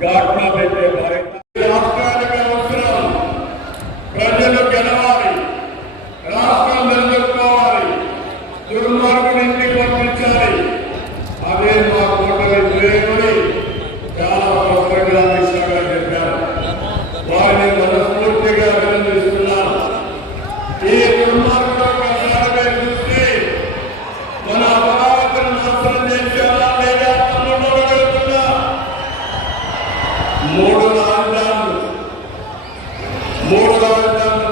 ಪ್ರಾರ್ಥನಾ ಬೇಟೆ ಕಾರ್ಯಕ್ರಮ మూడు రాజధానులు మూడు రాజధానులు